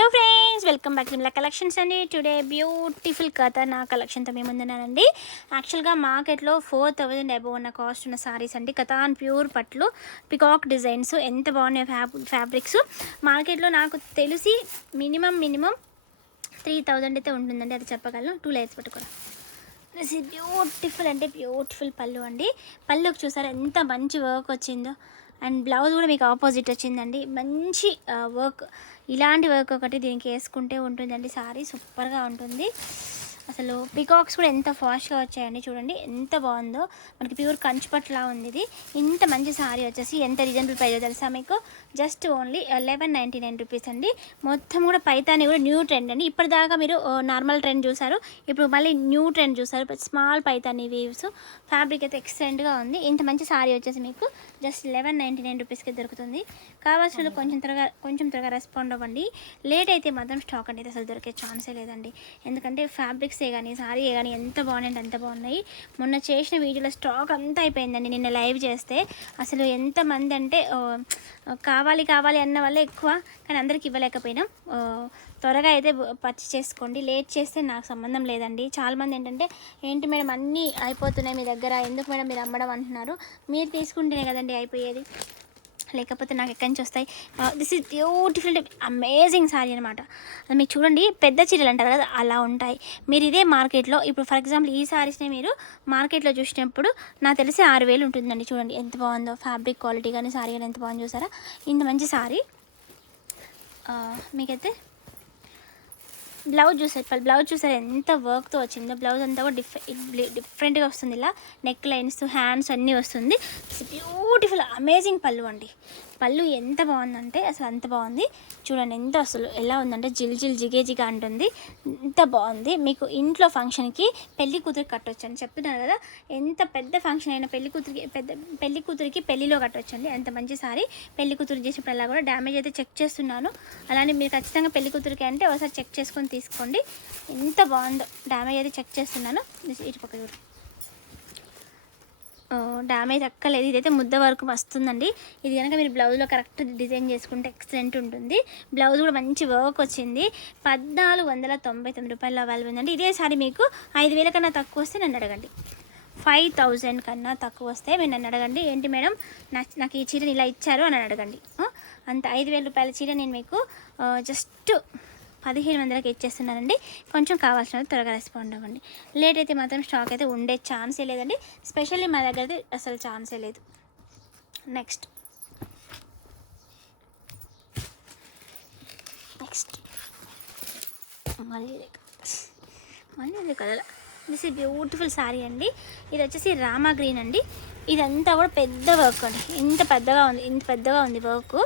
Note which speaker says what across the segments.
Speaker 1: Hello friends welcome back to collections అండి. Today beautiful కథ నా కలెక్షన్తో మేము ముందున్నానండి యాక్చువల్గా మార్కెట్లో ఫోర్ థౌజండ్ అబోవ్ ఉన్న కాస్ట్ ఉన్న సారీస్ అండి. కథాన్ ప్యూర్ పట్లు పికాక్ డిజైన్స్ ఎంత బాగున్నాయి ఫ్యాబ్ ఫ్యాబ్రిక్స్ మార్కెట్లో నాకు తెలిసి మినిమం మినిమం త్రీ థౌజండ్ అయితే ఉంటుందండి. అది చెప్పగలను. టూ లైట్స్ పట్టుకోరా. దిస్ బ్యూటిఫుల్ అంటే బ్యూటిఫుల్ పళ్ళు అండి. పళ్ళుకి చూసారా ఎంత మంచి వర్క్ వచ్చిందో. అండ్ బ్లౌజ్ కూడా మీకు ఆపోజిట్ వచ్చిందండి. మంచి వర్క్. ఇలాంటి వర్క్ ఒకటి దీనికి వేసుకుంటే ఉంటుందండి. సారీ సూపర్గా ఉంటుంది. అసలు పికాక్స్ కూడా ఎంత ఫాస్ట్గా వచ్చాయండి చూడండి ఎంత బాగుందో. మనకి ప్యూర్ కంచుపట్లా ఉంది ఇది ఇంత మంచి సారీ వచ్చేసి ఎంత రీజనబుల్ ప్రైస్ తెలుసా మీకు? Just only eleven ninety nine rupees అండి. మొత్తం కూడా పైతాని కూడా న్యూ ట్రెండ్ అండి. ఇప్పటిదాకా మీరు నార్మల్ ట్రెండ్ చూసారు. ఇప్పుడు మళ్ళీ న్యూ ట్రెండ్ చూసారు. స్మాల్ పైతాని వీవ్స్ ఫ్యాబ్రిక్ అయితే ఎక్సలెంట్గా ఉంది. ఇంత మంచి సారీ వచ్చేసి మీకు జస్ట్ లెవెన్ నైంటీ నైన్ రూపీస్కి దొరుకుతుంది. కావాల్సిన కొంచెం త్వరగా కొంచెం త్వరగా రెస్పాండ్ అవ్వండి. లేట్ అయితే మాత్రం స్టాక్ అనేది అసలు దొరికే ఛాన్సే లేదండి. ఎందుకంటే ఫ్యాబ్రిక్స్ కానీ సారీయే కానీ ఎంత బాగున్నాయి అంత బాగున్నాయి. మొన్న చేసిన వీడియోలో స్టాక్ అంతా అయిపోయిందండి నిన్న లైవ్ చేస్తే. అసలు ఎంతమంది అంటే కావాలి కావాలి అన్న వల్ల ఎక్కువ కానీ అందరికి ఇవ్వలేకపోయినాం. త్వరగా అయితే పర్చేస్ చేసుకోండి. లేట్ చేస్తే నాకు సంబంధం లేదండి. చాలామంది ఏంటంటే ఏంటి మేడం అన్నీ అయిపోతున్నాయి మీ దగ్గర ఎందుకు మేడం మీరు అమ్మడం అంటున్నారు? మీరు తీసుకుంటేనే కదండి అయిపోయేది. లేకపోతే నాకు ఎక్కడి నుంచి వస్తాయి? This is beautiful amazing sari అనమాట అది మీకు చూడండి పెద్ద చీరలు అంటారు కదా అలా ఉంటాయి. మీరు ఇదే మార్కెట్లో ఇప్పుడు ఫర్ ఎగ్జాంపుల్ ఈ శారీస్ని మీరు మార్కెట్లో చూసినప్పుడు నాకు తెలిసి ఆరు వేలు ఉంటుందండి చూడండి ఎంత బాగుందో ఫ్యాబ్రిక్ క్వాలిటీ కానీ శారీ కానీ ఎంత బాగుంది చూసారా? ఇంత మంచి శారీ మీకైతే బ్లౌజ్ చూసారు బ్లౌజ్ చూసారు ఎంత వర్క్తో వచ్చిందో బ్లౌజ్ అంతా కూడా డిఫ్ డిఫరెంట్గా వస్తుంది ఇలా. నెక్ లైన్స్ హ్యాండ్స్ అన్నీ వస్తుంది. బ్యూటిఫుల్ అమేజింగ్ పళ్ళు అండి. పళ్ళు ఎంత బాగుందంటే అసలు అంత బాగుంది. చూడండి ఎంత అసలు ఎలా ఉందంటే జిల్ జిల్ జిగే అంటుంది. ఎంత బాగుంది. మీకు ఇంట్లో ఫంక్షన్కి పెళ్ళి కూతురు కట్టొచ్చు అని చెప్తున్నారు కదా. ఎంత పెద్ద ఫంక్షన్ అయినా పెళ్ళి కూతురికి పెద్ద పెళ్ళి కూతురికి పెళ్ళిలో కట్టొచ్చండి. అంత మంచి సారీ. పెళ్ళి కూతురు చేసినప్పుడు అలా కూడా డ్యామేజ్ అయితే చెక్ చేస్తున్నాను. అలానే మీరు ఖచ్చితంగా పెళ్ళి కూతురికి అంటే ఒకసారి చెక్ చేసుకొని తీసుకోండి. ఎంత బాగుందో డ్యామేజ్ అయితే చెక్ చేస్తున్నాను. ఇటు పక్క చూడండి డ్యామేజ్ అక్కలేదు ఇదైతే ముద్ద వరకు వస్తుందండి. ఇది కనుక మీరు బ్లౌజ్లో కరెక్ట్ డిజైన్ చేసుకుంటే ఎక్సలెంట్ ఉంటుంది. బ్లౌజ్ కూడా మంచి వర్క్ వచ్చింది. పద్నాలుగు వందల తొంభై తొమ్మిది రూపాయలు అవైలబుల్ ఉందండి. ఇదే సారీ మీకు ఐదు వేల కన్నా తక్కువ వస్తే నన్ను అడగండి. ఫైవ్ థౌజండ్ కన్నా తక్కువ వస్తే మీరు నన్ను అడగండి. ఏంటి మేడం? నాకు ఈ చీరని ఇలా ఇచ్చారు అని అడగండి. అంత ఐదు వేల రూపాయల చీర నేను మీకు జస్ట్ పదిహేను వందలకి ఇచ్చేస్తున్నారండి. కొంచెం కావాల్సిన త్వరగా రెస్పాండ్ అవ్వండి. లేట్ అయితే మాత్రం స్టాక్ అయితే ఉండే ఛాన్సే లేదండి. స్పెషల్లీ మా దగ్గర అయితే అసలు ఛాన్సే లేదు. నెక్స్ట్ నెక్స్ట్ మళ్ళీ మళ్ళీ కదల దిస్ ఈ బ్యూటిఫుల్ శారీ అండి. ఇది వచ్చేసి రామా గ్రీన్ అండి. ఇదంతా కూడా పెద్ద వర్క్ అండి. ఇంత పెద్దగా ఉంది. ఇంత పెద్దగా ఉంది వర్క్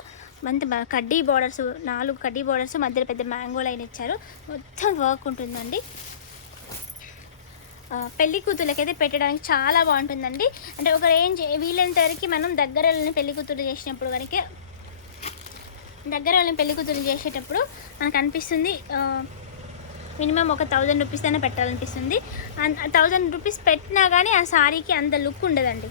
Speaker 1: మంత కడ్డీ బార్డర్స్ నాలుగు కడ్డీ బార్డర్స్ మధ్యలో పెద్ద మ్యాంగో లైన్ ఇచ్చారు. మొత్తం వర్క్ ఉంటుందండి. ఆ, పెళ్ళి కూతుర్లకైతే పెట్టడానికి చాలా బాగుంటుందండి. అంటే ఒక రేంజ్ వీలైనంత వరకు మనం దగ్గర వెళ్ళిన పెళ్ళి కూతురు చేసినప్పుడు కనుక దగ్గర వాళ్ళని పెళ్ళి కూతురు చేసేటప్పుడు మనకు అనిపిస్తుంది మినిమం ఒక థౌజండ్ రూపీస్ అయినా పెట్టాలనిపిస్తుంది. థౌజండ్ రూపీస్ పెట్టినా కానీ ఆ శారీకి అంత లుక్ ఉండదండి.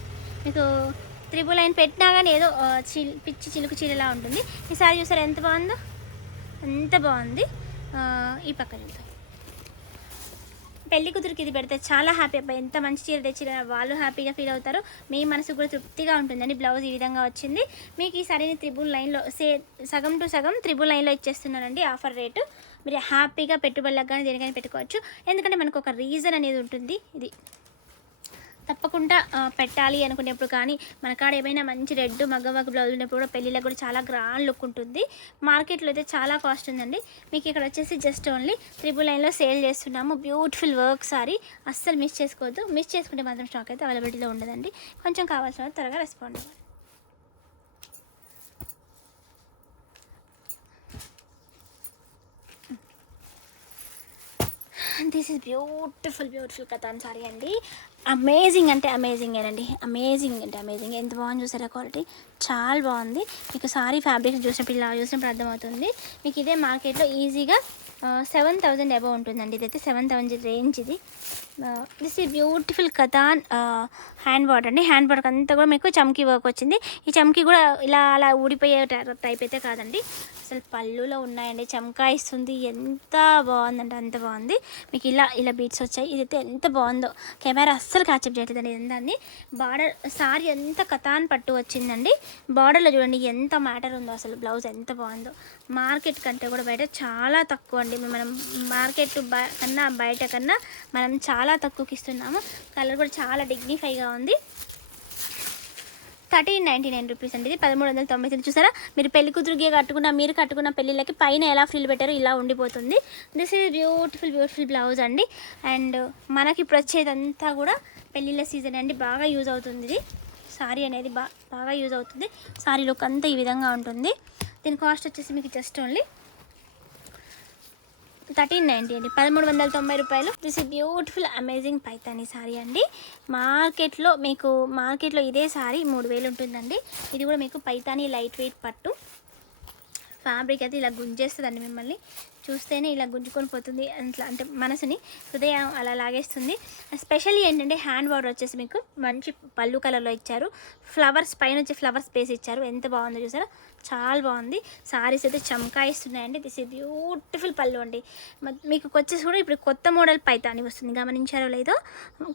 Speaker 1: మీకు త్రిబుల్ లైన్ పెట్టినా కానీ ఏదో చిల్ పిచ్చి చిలుకు చీరలా ఉంటుంది. ఈ సారీ చూసారా ఎంత బాగుందో? ఎంత బాగుంది? ఈ పక్క చూద్దాం. పెళ్ళి కూతురికి ఇది పెడితే చాలా హ్యాపీ. అబ్బాయి ఎంత మంచి చీర తెచ్చిన వాళ్ళు హ్యాపీగా ఫీల్ అవుతారు. మీ మనసు కూడా తృప్తిగా ఉంటుందండి. బ్లౌజ్ ఈ విధంగా వచ్చింది. మీకు ఈ సారీని త్రిబుల్ లైన్లో సే సగం టు సగం త్రిబుల్ లైన్లో ఇచ్చేస్తున్నానండి ఆఫర్ రేటు. మీరు హ్యాపీగా పెట్టుబడులకు కానీ దేనికైనా పెట్టుకోవచ్చు. ఎందుకంటే మనకు ఒక రీజన్ అనేది ఉంటుంది. ఇది తప్పకుండా పెట్టాలి అనుకునేప్పుడు కానీ మన కాడ ఏమైనా మంచి రెడ్ మగ్గవకు బ్లౌజ్ ఉన్నప్పుడు కూడా పెళ్ళిళ్ళకి కూడా చాలా గ్రాండ్ లుక్ ఉంటుంది. మార్కెట్లో అయితే చాలా కాస్ట్ ఉందండి. మీకు ఇక్కడ వచ్చేసి జస్ట్ ఓన్లీ త్రిబుల్ లైన్లో సేల్ చేస్తున్నాము. బ్యూటిఫుల్ వర్క్ సారీ అస్సలు మిస్ చేసుకోవద్దు. మిస్ చేసుకుంటే మాత్రం స్టాక్ అయితే అవైలబిలిటీలో ఉండదండి. కొంచెం కావాల్సిన త్వరగా రెస్పాండ్ అవ్వాలి this is beautiful beautiful Katan sari అండి. అమేజింగ్ అంటే అమేజింగ్ ఏనండి. అమేజింగ్ అంటే అమేజింగ్ ఎంత బాగుంది చూసారా క్వాలిటీ చాలా బాగుంది. మీకు సారీ ఫ్యాబ్రిక్ చూసినప్పుడు ఇలా చూసినప్పుడు అర్థమవుతుంది. మీకు ఇదే మార్కెట్లో ఈజీగా సెవెన్ థౌజండ్ అబవ్ ఉంటుందండి. ఇదైతే సెవెన్ థౌజండ్ రేంజ్ ఇది. దిస్ ఈ బ్యూటిఫుల్ కథాన్ హ్యాండ్ వాటర్ అండి. హ్యాండ్ వాటర్ అంతా కూడా మీకు చమ్కీ వర్క్ వచ్చింది. ఈ చమ్కీ కూడా ఇలా అలా ఊడిపోయే టైప్ అయితే కాదండి. అసలు పళ్ళులో ఉన్నాయండి. చమకా ఇస్తుంది ఎంత బాగుందంటే అంత బాగుంది. మీకు ఇలా ఇలా బీట్స్ వచ్చాయి. ఇదైతే ఎంత బాగుందో. కెమెరా అస్సలు క్యాచప్ చేయట్లేదండి దాన్ని బార్డర్ సారీ ఎంత కథాన్ పట్టు వచ్చిందండి. బార్డర్లో చూడండి ఎంత మ్యాటర్ ఉందో అసలు. బ్లౌజ్ ఎంత బాగుందో. మార్కెట్ కంటే కూడా బయట చాలా తక్కువ అండి. మనం మార్కెట్ బ కన్నా బయట కన్నా మనం చాలా చాలా తక్కువకి ఇస్తున్నాము. కలర్ కూడా చాలా డిగ్నిఫైగా ఉంది. థర్టీన్ నైంటీ నైన్ రూపీస్ అండి ఇది. పదమూడు వందల తొంభై తొమ్మిది చూసారా? మీరు పెళ్ళి కూతురుకి కట్టుకున్న మీరు కట్టుకున్న పెళ్ళిళ్ళకి పైన ఎలా ఫ్రిల్ పెట్టారో ఇలా ఉండిపోతుంది. This is beautiful beautiful blouse అండి. అండ్ మనకి ఇప్పుడు వచ్చేదంతా కూడా పెళ్ళిళ్ళ సీజన్ అండి. బాగా యూజ్ అవుతుంది ఇది. సారీ అనేది బాగా యూజ్ అవుతుంది. సారీ లుక్ అంతా ఈ విధంగా ఉంటుంది. దీని కాస్ట్ వచ్చేసి మీకు జస్ట్ ఓన్లీ థర్టీన్ నైంటీ అండి. పదమూడు వందల తొంభై రూపాయలు. దిస్ ఈ బ్యూటిఫుల్ అమేజింగ్ పైతానీ సారీ అండి. మార్కెట్లో మీకు మార్కెట్లో ఇదే సారీ మూడు వేలు ఉంటుందండి. ఇది కూడా మీకు పైతానీ లైట్ వెయిట్ పట్టు. ఫ్యాబ్రిక్ అయితే ఇలా గుంజేస్తుందండి మిమ్మల్ని. చూస్తేనే ఇలా గుంజుకొని పోతుంది. అట్లా అంటే మనసుని హృదయం అలా లాగేస్తుంది. స్పెషల్లీ ఏంటంటే హ్యాండ్ బార్డర్ వచ్చేసి మీకు మంచి పళ్ళు కలర్లో ఇచ్చారు. ఫ్లవర్స్ పైన వచ్చి ఫ్లవర్స్ స్పేస్ ఇచ్చారు. ఎంత బాగుందో చూసారా? చాలా బాగుంది. సారీస్ అయితే చమకాయిస్తున్నాయండి. దిస్ ఈ బ్యూటిఫుల్ పళ్ళు అండి. మీకు వచ్చేసి కూడా ఇప్పుడు కొత్త మోడల్ పైతాని వస్తుంది. గమనించారో లేదో?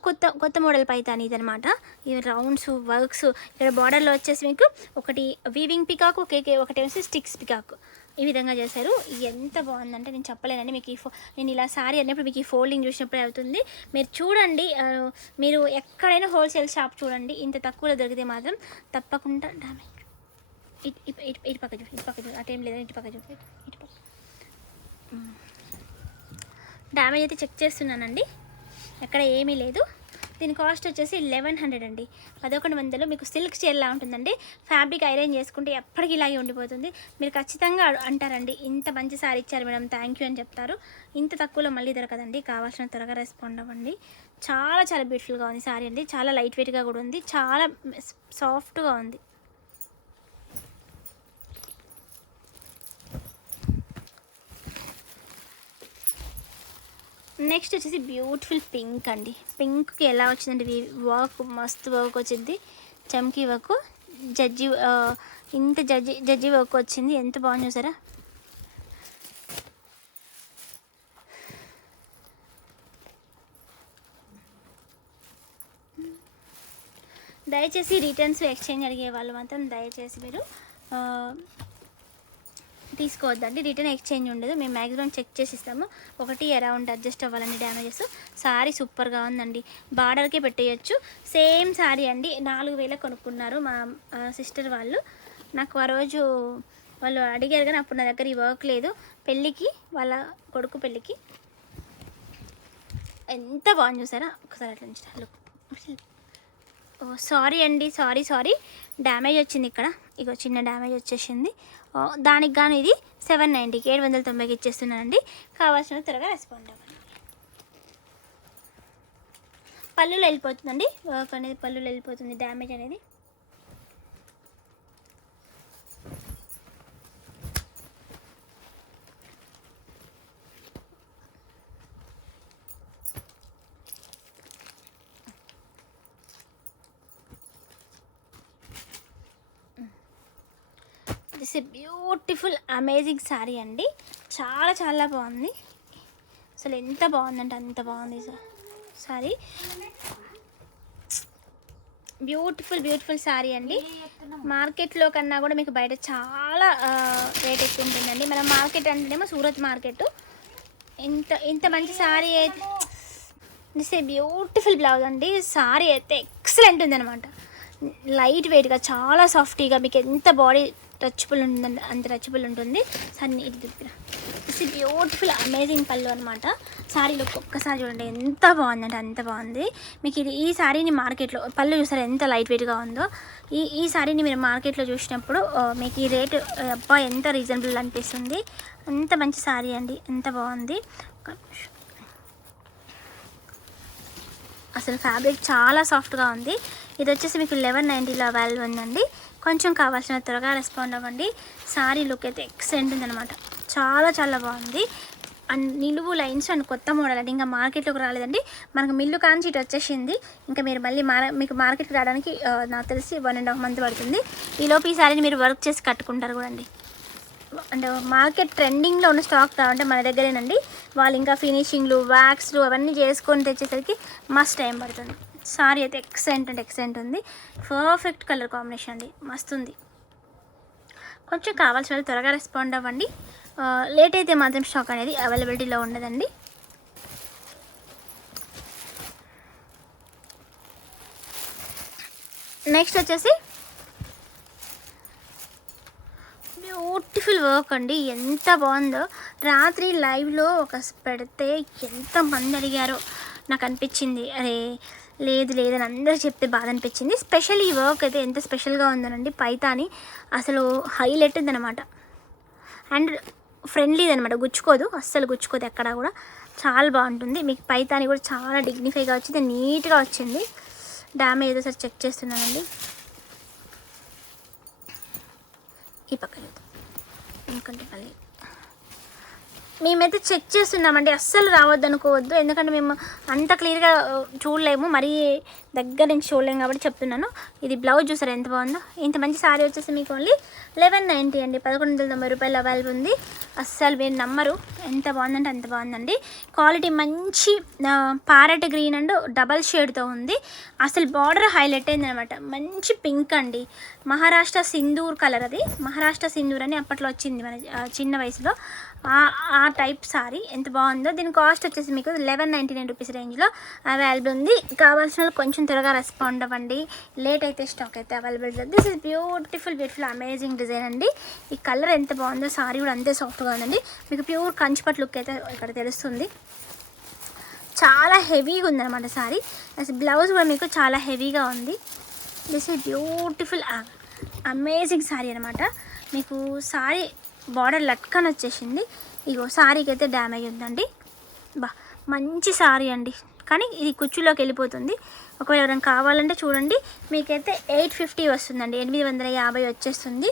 Speaker 1: కొత్త కొత్త మోడల్ పైతాని ఇదనమాట ఈ రౌండ్స్ వర్క్స్ ఇక్కడ బార్డర్లో వచ్చేసి మీకు ఒకటి వీవింగ్ పికాకు ఒకే ఒకటి వచ్చి స్టిక్స్ పికాకు ఈ విధంగా చేశారు. ఎంత బాగుందంటే నేను చెప్పలేనండి మీకు ఈ ఫో నేను ఇలా సారీ అన్నప్పుడు మీకు ఈ ఫోల్డింగ్ చూసినప్పుడే అవుతుంది. మీరు చూడండి మీరు ఎక్కడైనా హోల్సేల్ షాప్ చూడండి ఇంత తక్కువలో దొరికితే మాత్రం తప్పకుండా డామేజ్. ఇటు ఇటు ఇటు పక్క చూడు ఇటు పక్క చూడు అటేం లేదా ఇటు పక్క చూడు ఇటు పక్క డ్యామేజ్ అయితే చెక్ చేస్తున్నానండి. ఎక్కడ ఏమీ లేదు. దీని కాస్ట్ వచ్చేసి లెవెన్ హండ్రెడ్ అండి. పదకొండు వందలు మీకు సిల్క్ చీరలా ఉంటుందండి. ఫ్యాబ్రిక్ ఐరన్ చేసుకుంటే ఎప్పటికీ ఇలాగే ఉండిపోతుంది. మీరు ఖచ్చితంగా అంటారండి ఇంత మంచి సారీ ఇచ్చారు మేడం థ్యాంక్ యూ అని చెప్తారు. ఇంత తక్కువలో మళ్ళీ దొరకదండి. కావాల్సిన త్వరగా రెస్పాండ్ అవ్వండి. చాలా చాలా బ్యూటిఫుల్గా ఉంది సారీ అండి. చాలా లైట్ వెయిట్గా కూడా ఉంది. చాలా సాఫ్ట్గా ఉంది. నెక్స్ట్ వచ్చేసి బ్యూటిఫుల్ పింక్ అండి. పింక్కి ఎలా వచ్చిందండి వర్క్ మస్తు వర్క్ వచ్చింది. చమ్కీ వర్క్. జడ్జి ఇంత జడ్జి జడ్జి వర్క్ వచ్చింది. ఎంత బాగుంది చూసారా? దయచేసి రిటర్న్స్ ఎక్స్చేంజ్ అడిగే వాళ్ళు మాత్రం దయచేసి మీరు తీసుకోవద్దండి. రిటర్న్ ఎక్స్చేంజ్ ఉండదు. మేము మ్యాక్సిమం చెక్ చేసి ఇస్తాము ఒకటి అరౌండ్ అడ్జస్ట్ అవ్వాలండి డ్యామేజెస్. సారీ సూపర్గా ఉందండి. బార్డర్కే పెట్టేయచ్చు. సేమ్ సారీ అండి. నాలుగు వేల కొనుక్కున్నారు మా సిస్టర్ వాళ్ళు. నాకు ఆ రోజు వాళ్ళు అడిగారు కానీ అప్పుడు నా దగ్గర ఈ వర్క్ లేదు. పెళ్ళికి వాళ్ళ కొడుకు పెళ్ళికి. ఎంత బాగుంది చూసారా? ఒకసారి అట్లా నుంచి లుక్. సారీ అండి సారీ సారీ. డ్యామేజ్ వచ్చింది ఇక్కడ. ఇగో చిన్న డ్యామేజ్ వచ్చేసింది. దానికి గాను ఇది సెవెన్ నైంటీకి ఏడు వందల తొంభైకి ఇచ్చేస్తున్నానండి. కావాల్సిన త్వరగా రెస్పాండ్ అవ్వండి. పళ్ళులో వెళ్ళిపోతుందండి. వర్క్ అనేది పళ్ళులో వెళ్ళిపోతుంది డ్యామేజ్ అనేది. This a beautiful amazing sari అండి. చాలా చాలా బాగుంది. అసలు ఎంత బాగుందంటే అంత బాగుంది సారీ బ్యూటిఫుల్ బ్యూటిఫుల్ శారీ అండి. మార్కెట్లో కన్నా కూడా మీకు బయట చాలా రేట్ ఎక్కువ ఉంటుందండి. మన మార్కెట్ అంటేనేమో సూరత్ మార్కెట్. ఇంత ఇంత మంచి శారీ అయితే దిస్ ఏ బ్యూటిఫుల్ బ్లౌజ్ అండి. సారీ అయితే ఎక్సలెంట్ ఉందన్నమాట. లైట్ వెయిట్గా చాలా సాఫ్టీగా మీకు ఎంత బాడీ రచ్చిపుల్ ఉంటుందండి అంత రచ్చిపుల్ ఉంటుంది. సారీ ఇది దగ్గర ఇట్స్ బ్యూటిఫుల్ అమేజింగ్ పళ్ళు అనమాట సారీలో ఒక్కసారి చూడండి ఎంత బాగుందంటే అంత బాగుంది. మీకు ఇది ఈ సారీని మార్కెట్లో పళ్ళు చూసారు ఎంత లైట్ వెయిట్గా ఉందో? ఈ ఈ సారీని మీరు మార్కెట్లో చూసినప్పుడు మీకు ఈ రేటు అబ్బా ఎంత రీజనబుల్ అనిపిస్తుంది. అంత మంచి సారీ అండి ఎంత బాగుంది. అసలు ఫ్యాబ్రిక్ చాలా సాఫ్ట్గా ఉంది. ఇది వచ్చేసి మీకు లెవెన్ నైంటీలో అవైలబుల్ ఉందండి. కొంచెం కావాల్సిన త్వరగా రెస్పాండ్ అవ్వండి. సారీ లుక్ అయితే ఎక్సలెంట్ ఉందన్నమాట. చాలా చాలా బాగుంది. అండ్ నిలువు లైన్స్ అండ్ కొత్త మోడల్ అండి. ఇంకా మార్కెట్లోకి రాలేదండి. మనకు మిల్లు కాంచి ఇటు వచ్చేసింది. ఇంకా మీరు మళ్ళీ మార మీకు మార్కెట్కి రావడానికి నాకు తెలిసి వన్ అండ్ హాఫ్ మంత్ పడుతుంది. ఈలోపు ఈ సారీని మీరు వర్క్ చేసి కట్టుకుంటారు కూడా అండి. అంటే మార్కెట్ ట్రెండింగ్లో ఉన్న స్టాక్ కావాలంటే మన దగ్గరేనండి. వాళ్ళు ఇంకా ఫినిషింగ్లు వ్యాక్స్లు అవన్నీ చేసుకొని తెచ్చేసరికి మస్ట్ టైం పడుతుంది. సారీ అయితే ఎక్సెంట్ అంటే ఎక్సెంట్ ఉంది. పర్ఫెక్ట్ కలర్ కాంబినేషన్ అండి. మస్తు ఉంది. కొంచెం కావాల్సిన వాళ్ళు త్వరగా రెస్పాండ్ అవ్వండి. లేట్ అయితే మాత్రం స్టాక్ అనేది అవైలబిలిటీలో ఉండదండి. నెక్స్ట్ వచ్చేసి బ్యూటిఫుల్ వర్క్ అండి. ఎంత బాగుందో. రాత్రి లైవ్లో ఒక పెడితే ఎంతమంది అడిగారో నాకు అనిపించింది. అరే లేదు లేదని అందరూ చెప్తే బాధ అనిపించింది స్పెషల్ ఈ వర్క్ అయితే ఎంత స్పెషల్గా ఉందనండి పైతాని. అసలు హైలైట్ ఉందన్నమాట. అండ్ ఫ్రెండ్లీది అనమాట గుచ్చుకోదు. అస్సలు గుచ్చుకోదు ఎక్కడ కూడా. చాలా బాగుంటుంది. మీకు పైతాని కూడా చాలా డిగ్నిఫైగా వచ్చింది. నీట్గా వచ్చింది. డ్యామేజ్ ఏదో సరే చెక్ చేస్తున్నానండి. ఈ పక్క చూద్దాం. ఎందుకంటే మళ్ళీ మేమైతే చెక్ చేస్తున్నామండి. అస్సలు రావద్దు అనుకోవద్దు ఎందుకంటే మేము అంత క్లియర్గా చూడలేము. మరీ దగ్గర నుంచి చూడలేము కాబట్టి చెప్తున్నాను. ఇది బ్లౌజ్ చూసారు? ఎంత బాగుందో. ఇంత మంచి సారీ వచ్చేసి మీకు ఓన్లీ లెవెన్ నైంటీ అండి. పదకొండు వందల తొంభై రూపాయలు అవైలబుల్ ఉంది. అస్సలు మీరు నమ్మరు. ఎంత బాగుందంటే అంత బాగుందండి. క్వాలిటీ మంచి పారెట్ గ్రీన్ అండ్ డబల్ షేడ్తో ఉంది. అసలు బార్డర్ హైలైట్ అయిందనమాట. మంచి పింక్ అండి. మహారాష్ట్ర సింధూర్ కలర్ అది. మహారాష్ట్ర సింధూర్ అని అప్పట్లో వచ్చింది మన చిన్న వయసులో. ఆ- టైప్ సారీ ఎంత బాగుందో. దీని కాస్ట్ వచ్చేసి మీకు లెవెన్ నైంటీ నైన్ రూపీస్ రేంజ్లో అవైలబుల్ ఉంది. కావాల్సిన కొంచెం త్వరగా రెస్పాండ్ అవ్వండి. లేట్ అయితే స్టాక్ అయితే available this is beautiful beautiful amazing design అండి. ఈ కలర్ ఎంత బాగుందో సారీ కూడా అంతే సాఫ్ట్గా ఉందండి. మీకు ప్యూర్ కంచిపట్ లుక్ అయితే ఇక్కడ తెలుస్తుంది. చాలా హెవీగా ఉందన్నమాట సారీ అసలు బ్లౌజ్ కూడా మీకు చాలా హెవీగా ఉంది. This is beautiful amazing sari అనమాట మీకు సారీ బార్డర్ లట్కన్ వచ్చేసింది. ఇగో సారీకి అయితే డ్యామేజ్ ఉందండి. బా మంచి సారీ అండి. కానీ ఇది కుచ్చులోకి వెళ్ళిపోతుంది. ఒకవేళ ఎవరైనా కావాలంటే చూడండి. మీకైతే ఎయిట్ ఫిఫ్టీ వస్తుందండి. ఎనిమిది వందల యాభై వచ్చేస్తుంది.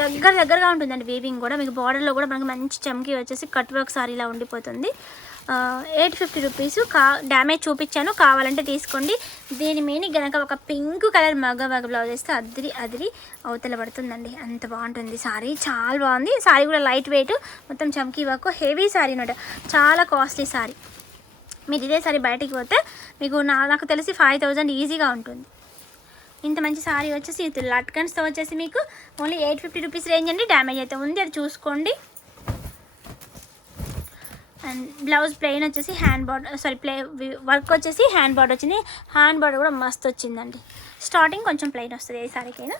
Speaker 1: దగ్గర దగ్గరగా ఉంటుందండి వీవింగ్ కూడా. మీకు బార్డర్లో కూడా మనకి మంచి చమ్కి వచ్చేసి కట్ వర్క్ సారీలా ఉండిపోతుంది. ఎయిట్ ఫిఫ్టీ రూపీస్ కా డ్యామేజ్ చూపించాను. కావాలంటే తీసుకోండి. దీని మీద గనక ఒక పింక్ కలర్ మగ మగ బ్లౌజ్ వేస్తే అదిరి అదిరి అవతల పడుతుందండి. అంత బాగుంటుంది సారీ. చాలా బాగుంది. సారీ కూడా లైట్ వెయిట్ మొత్తం చమ్కీ వర్క్ హెవీ సారీ అనమాట చాలా కాస్ట్లీ సారీ. మీరు ఇదే సారీ బయటికి పోతే మీకు నా నాకు తెలిసి ఫైవ్ థౌజండ్ ఈజీగా ఉంటుంది. ఇంత మంచి సారీ వచ్చేసి ఇది లట్కన్స్తో వచ్చేసి మీకు only eight fifty rupees range అండి. డ్యామేజ్ అయితే ఉంది. అది చూసుకోండి. అండ్ బ్లౌజ్ ప్లెయిన్ వచ్చేసి hand border sari play work వచ్చేసి హ్యాండ్ బార్డర్ వచ్చింది. హ్యాండ్ బార్డర్ కూడా మస్తు వచ్చిందండి. స్టార్టింగ్ కొంచెం ప్లెయిన్ వస్తుంది ఏ సారీకైనా.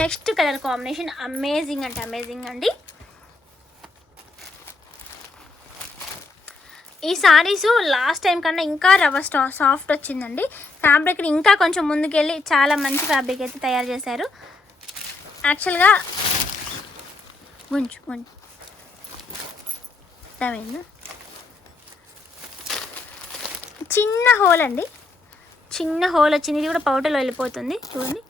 Speaker 1: నెక్స్ట్ కలర్ కాంబినేషన్ అమేజింగ్ అంటే అమేజింగ్ అండి. ఈ సారీస్ లాస్ట్ టైం కన్నా ఇంకా రవ సాఫ్ట్ వచ్చిందండి. ఫ్యాబ్రిక్ని ఇంకా కొంచెం ముందుకెళ్ళి చాలా మంచి ఫ్యాబ్రిక్ అయితే తయారు చేశారు. యాక్చువల్గా ఉంచు ఉంచు. అర్థమైందా? చిన్న హోల్ అండి. చిన్న హోల్ వచ్చింది. ఇది కూడా పౌడర్లో వెళ్ళిపోతుంది. చూడండి.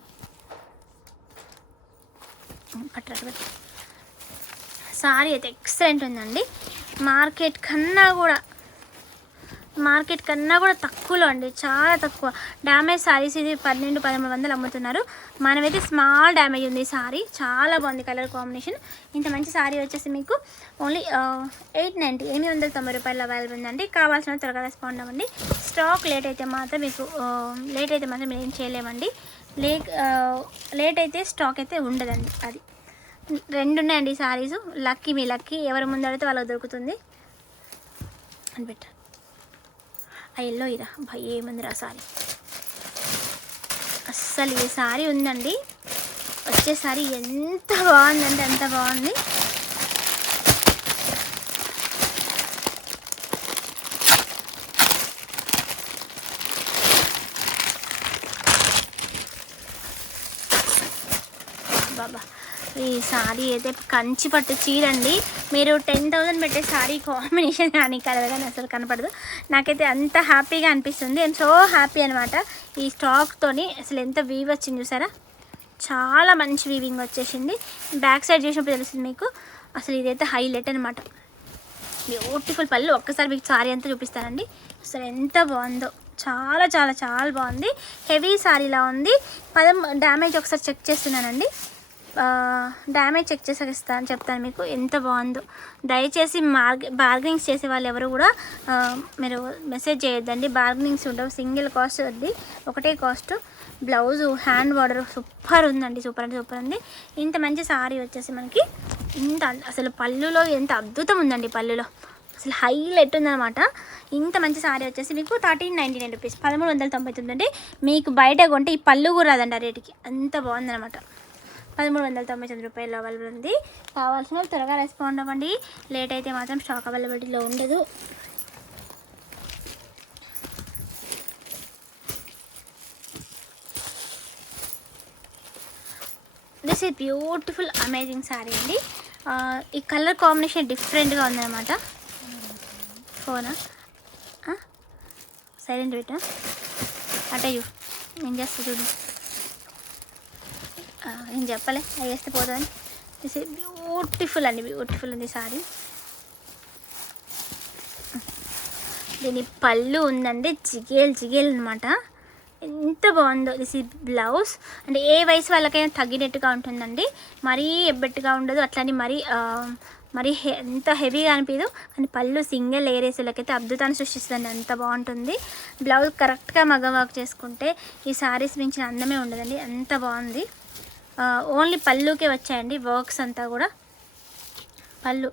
Speaker 1: సారీ అయితే ఎక్సలెంట్ ఉందండి. మార్కెట్ కన్నా కూడా మార్కెట్ కన్నా కూడా తక్కువలో అండి చాలా తక్కువ. డ్యామేజ్ సారీస్ ఇది పన్నెండు పదమూడు వందలు అమ్ముతున్నారు. మనమైతే స్మాల్ డ్యామేజ్ ఉంది సారీ చాలా బాగుంది కలర్ కాంబినేషన్ ఇంత మంచి సారీ వచ్చేసి మీకు ఓన్లీ ఎయిట్ నైంటీ ఎనిమిది వందల తొంభై రూపాయలు అవైలబుల్ ఉందండి. కావాల్సిన త్వరగా రెస్పాండ్ అవ్వండి. స్టాక్ లేట్ అయితే మాత్రం మీకు లేట్ అయితే మాత్రం మేము ఏం చేయలేమండి. లేక్ లేట్ అయితే స్టాక్ అయితే ఉండదండి అది. రెండు ఉన్నాయండి ఈ సారీస్ లక్కీ మీ లక్కీ ఎవరి ముందు అడిగితే వాళ్ళకి దొరుకుతుంది. అని పెట్టారు ఆ ఎల్లో ఇరా. భయ ఏముందిరా సారీ. అస్సలు ఈ సారీ ఉందండి. వచ్చే సారీ ఎంత బాగుందంటే ఎంత బాగుంది. బాబా ఈ సారీ అయితే కంచి పట్టు చీరండి. మీరు టెన్ థౌసండ్ పెట్టే సారీ కాంబినేషన్ కానీ కలర్ కానీ అసలు కనపడదు. నాకైతే అంత హ్యాపీగా అనిపిస్తుంది. ఐమ్ సో హ్యాపీ అనమాట ఈ స్టాక్తోని అసలు ఎంత వీవ్ వచ్చింది చూసారా? చాలా మంచి వీవింగ్ వచ్చేసింది. బ్యాక్ సైడ్ చేసినప్పుడు తెలుస్తుంది మీకు. అసలు ఇదైతే హైలైట్ అనమాట బ్యూటిఫుల్ పళ్ళు. ఒక్కసారి మీకు సారీ అంతా చూపిస్తానండి. అసలు ఎంత బాగుందో. చాలా చాలా చాలా బాగుంది. హెవీ సారీలా ఉంది. పదం డ్యామేజ్ ఒకసారి చెక్ చేస్తున్నానండి. డ్యామేజ్ చెక్ చేసాక ఇస్తాను చెప్తాను మీకు. ఎంత బాగుందో. దయచేసి మార్గ బార్గెనింగ్స్ చేసే వాళ్ళు ఎవరు కూడా మీరు మెసేజ్ చేయొద్దండి. బార్గెనింగ్స్ ఉండవు. సింగిల్ కాస్ట్ వద్ది. ఒకటే cost blouse hand border super ఉందండి. సూపర్ అంటే సూపర్ ఉంది. ఇంత మంచి సారీ వచ్చేసి మనకి ఇంత అసలు పళ్ళులో ఎంత అద్భుతం ఉందండి పళ్ళులో. అసలు హైలైట్ ఉందన్నమాట. ఇంత మంచి సారీ వచ్చేసి మీకు థర్టీన్ నైంటీ నైన్ రూపీస్ పదమూడు వందల తొంభై తొమ్మిది అండి. మీకు బయట కొంటే ఈ పళ్ళు కూడా రాదండి ఆ రేటుకి అంత బాగుందన్నమాట. పదమూడు వందల తొంభై తొమ్మిది రూపాయలు అవైలబుల్ ఉంది. కావాల్సిన వాళ్ళు త్వరగా రెస్పాండ్ అవ్వండి. లేట్ అయితే మాత్రం స్టాక్ అవైలబిలిటీలో ఉండదు. దిస్ ఈ బ్యూటిఫుల్ అమేజింగ్ శారీ అండి. ఈ కలర్ కాంబినేషన్ డిఫరెంట్గా ఉందన్నమాట. ఫోనా సైలెంట్ పెట్టా అటే చూ నేను చేస్తా చూడు. నేను చెప్పలే అవి వేస్తే పోతుందని. దిస్ బ్యూటిఫుల్ అండి బ్యూటిఫుల్ ఉంది సారీ. దీని పళ్ళు ఉందండి జిగేల్ జిగేల్ అనమాట ఎంత బాగుందో దిస్ ఈ బ్లౌజ్ అంటే ఏ వయసు వాళ్ళకైనా తగ్గినట్టుగా ఉంటుందండి. మరీ ఎబ్బెట్టుగా ఉండదు అట్లని మరీ మరి మరీ హె ఎంత హెవీగా అనిపించదు కానీ పళ్ళు సింగిల్ ఏరేసులకైతే అద్భుతాన్ని సృష్టిస్తుంది అంత బాగుంటుంది. బ్లౌజ్ కరెక్ట్గా మగ వర్క్ చేసుకుంటే ఈ శారీస్ మించిన అందమే ఉండదండి అంత బాగుంది. ఓన్లీ పళ్ళుకే వచ్చాయండి వర్క్స్ అంతా కూడా. పళ్ళు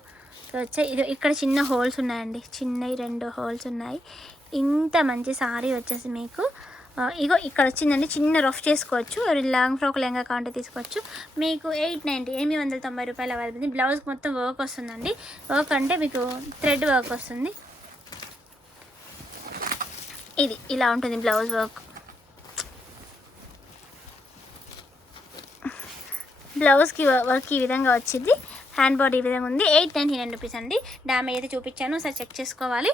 Speaker 1: వచ్చాయి. ఇది ఇక్కడ చిన్న హోల్స్ ఉన్నాయండి. చిన్నవి రెండు హోల్స్ ఉన్నాయి. ఇంత మంచి సారీ వచ్చేసి మీకు. ఇగో ఇక్కడ వచ్చిందండి. చిన్న రఫ్ చేసుకోవచ్చు. లాంగ్ ఫ్రాక్ లెంగా కాంటే తీసుకోవచ్చు. మీకు ఎయిట్ నైంటీ ఎనిమిది వందల తొంభై రూపాయలు అవైలబుల్ బ్లౌజ్కి మొత్తం వర్క్ వస్తుందండి. వర్క్ అంటే మీకు థ్రెడ్ వర్క్ వస్తుంది. ఇది ఇలా ఉంటుంది బ్లౌజ్ వర్క్. బ్లౌజ్కి వర్క్ ఈ విధంగా వచ్చింది. హ్యాండ్ బాడీ ఈ విధంగా ఉంది. ఎయిట్ నైంటీ నైన్ రూపీస్ అండి. డ్యామేజ్ అయితే చూపించాను ఒకసారి చెక్ చేసుకోవాలి.